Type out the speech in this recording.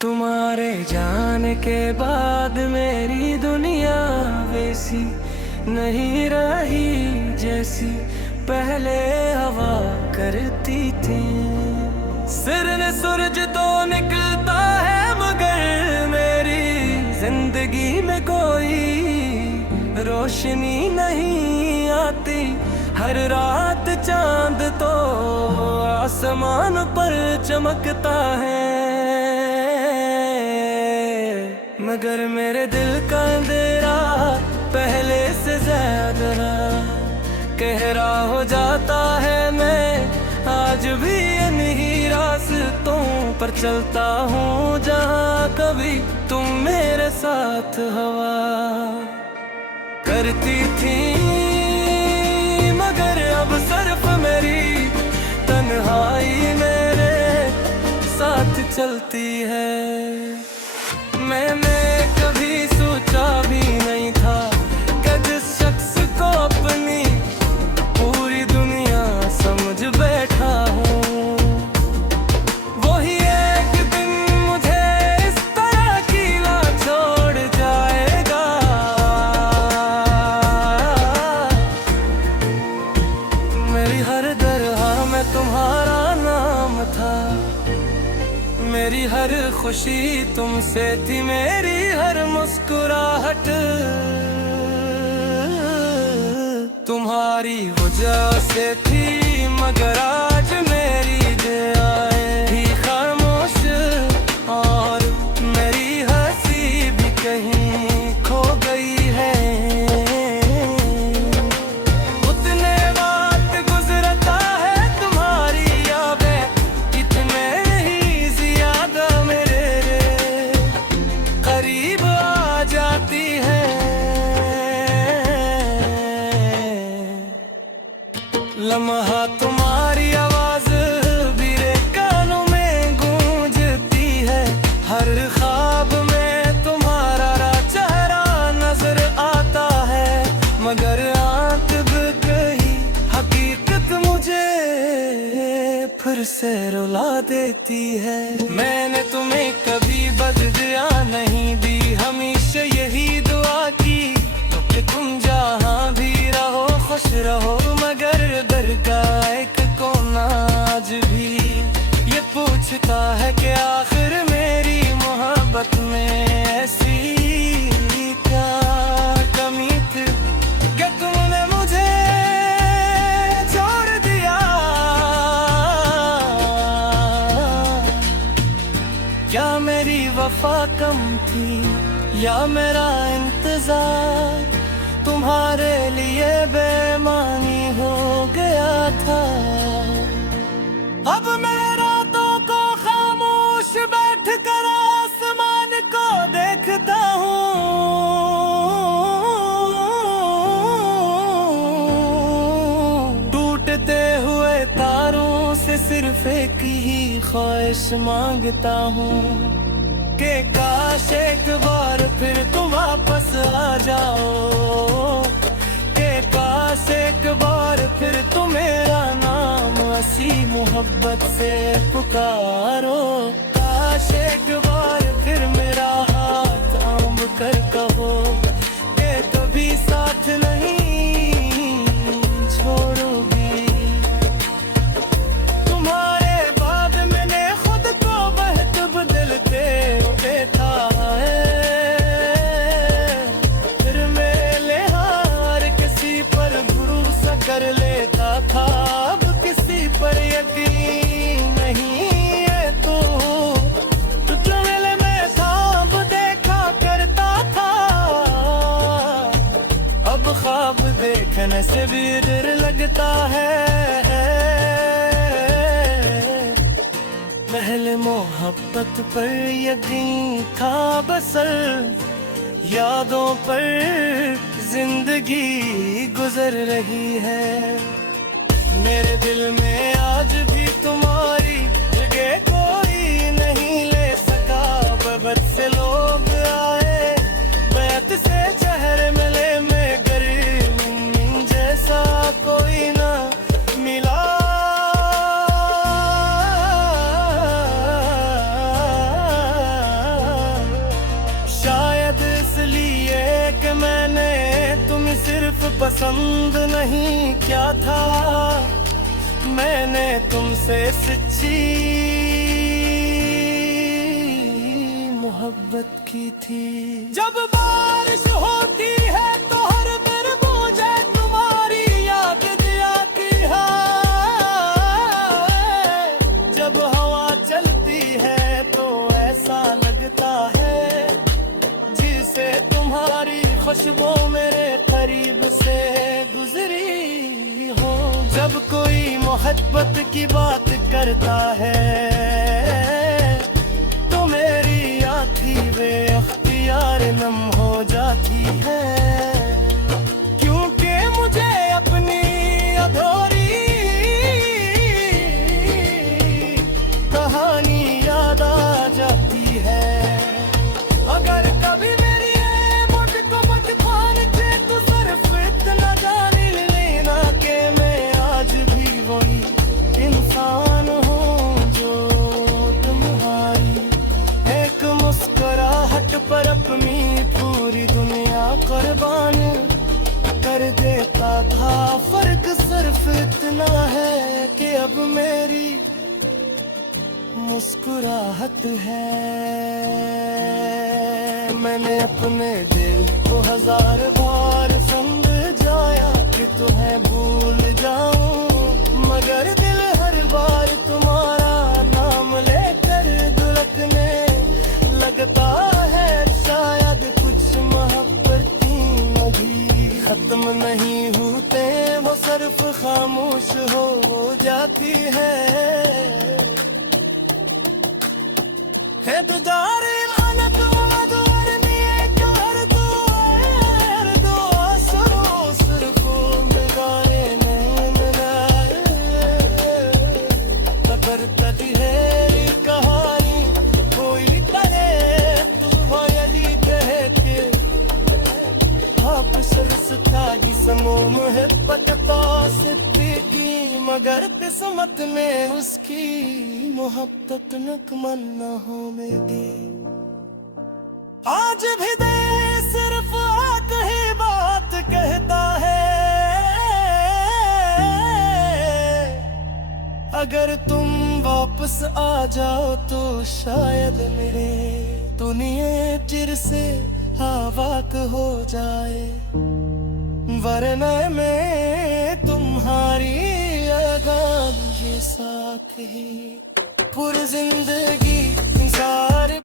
तुम्हारे जाने के बाद मेरी दुनिया वैसी नहीं रही जैसी पहले हवा करती थी। सिर ने सूरज तो निकलता है मगर मेरी जिंदगी में कोई रोशनी नहीं आती। हर रात चांद तो आसमान पर चमकता है मगर मेरे दिल का अंधेरा पहले से ज्यादा गहरा हो जाता है। मैं आज भी इन्हीं रास्तों पर चलता हूँ जहाँ कभी तुम मेरे साथ हवा करती थी मगर अब सिर्फ मेरी तन्हाई मेरे साथ चलती है। मैंने कभी सोचा भी नहीं था कि जिस शख्स को अपनी पूरी दुनिया समझ बैठा हूँ वही एक दिन मुझे इस तरह अकेला छोड़ जाएगा। मेरी हर दरगाह में तुम्हारा नाम था, मेरी हर खुशी तुमसे थी, मेरी हर मुस्कुराहट तुम्हारी वजह से थी। मगर आज मेरी दुआएं भी खामोश और मेरी हंसी भी कहीं खो गई है। उतने वक्त गुजरता है तुम्हारी यादें इतने ही ज्यादा मेरे करीब आ जाती है। लम्हा तुम्हारी आवाज मेरे कानों में गूंजती है। हर ख्वाब में तुम्हारा चेहरा नजर आता है मगर आंख गई हकीकत मुझे फिर से रुला देती है। मैंने तुम्हें कभी बददुआ नहीं दी, हमेशा यही दुआ की कि तुम जहाँ भी रहो खुश रहो। मगर घर का एक कोना आज भी ये पूछता है कि आखिर मेरी मोहब्बत में ऐसी क्या कमी थी कि तुमने मुझे छोड़ दिया। क्या मेरी वफा कम थी या मेरा इंतजार तुम्हारे लिए बेमानी हो गया था। अब मैं रातों को खामोश बैठ कर आसमान को देखता हूँ। टूटते हुए तारों से सिर्फ एक ही ख्वाहिश मांगता हूँ कि काश एक बार फिर तुम वापस आ जाओ। कि काश एक बार फिर तुम मेरा नाम हंसी मोहब्बत से पुकारो। काश एक बार फिर मेरा हाथ थाम कर कहो कि कभी साथ नहीं छोड़ोगी। तुम्हारे बाद मैंने खुद को बहुत बदलते देखा है। फिर मेरे हार किसी पर भरोसा कर लेता था, अब किसी पर यकीन नहीं है। तो मेले में था अब देखा करता था, अब ख्वाब देखने से भी डर लगता है। पहले मोहब्बत पर यकीन था बसर, यादों पर जिंदगी गुजर रही है। मेरे दिल में आज भी तुम्हारी जगह कोई नहीं ले सका। बगत से लोग आए बैत से चेहरे मिले मगर जैसा कोई ना मिला। सिर्फ पसंद नहीं क्या था, मैंने तुमसे सच्ची मोहब्बत की थी। जब बारिश होती है तो हर दिन मुझे तुम्हारी याद आती है, जब हवा चलती है तो ऐसा लगता है जिसे तुम्हारी खुशबू मेरे करीब से गुजरी हो। जब कोई मोहब्बत की बात करता है तो मेरी आँखें बेअख्तियार नम हो जाती है, क्योंकि मुझे अपनी अधूरी कहानी याद आ जाती है। अगर कभी मेरी मुझको मत मान के तो सिर्फ इतना जान लेना कि मैं आज भी वही इंसान हूँ जो तुम्हारी एक मुस्कुराहट पर अपनी पूरी दुनिया कुर्बान कर देता था। फर्क सिर्फ इतना है कि अब मेरी मुस्कुराहट है। मैंने अपने दिल को हजार बार समझाया कि तुम्हें भूल जाऊं, मगर दिल हर बार तुम्हारा नाम लेकर धड़कने लगता है। शायद कुछ मोहब्बतें अभी खत्म नहीं होते, वो सिर्फ खामोश हो जाती है। Hepdarin anadolu niye kardı erdo asro sırfım begane neyimle करती है कहानी कोई करे तू हयली कह के आप सरसता की समूह है पटता से की, मगर किस्मत में उसकी मोहब्बत नकमन न हो मेरी। आज भी दिल सिर्फ एक ही बात कहता है, अगर तुम वापस आ जाओ तो शायद मेरे दुनिया चिर से हवाक हो जाए, वरना मैं तुम्हारी आगाम के साथ ही पूरी जिंदगी सारे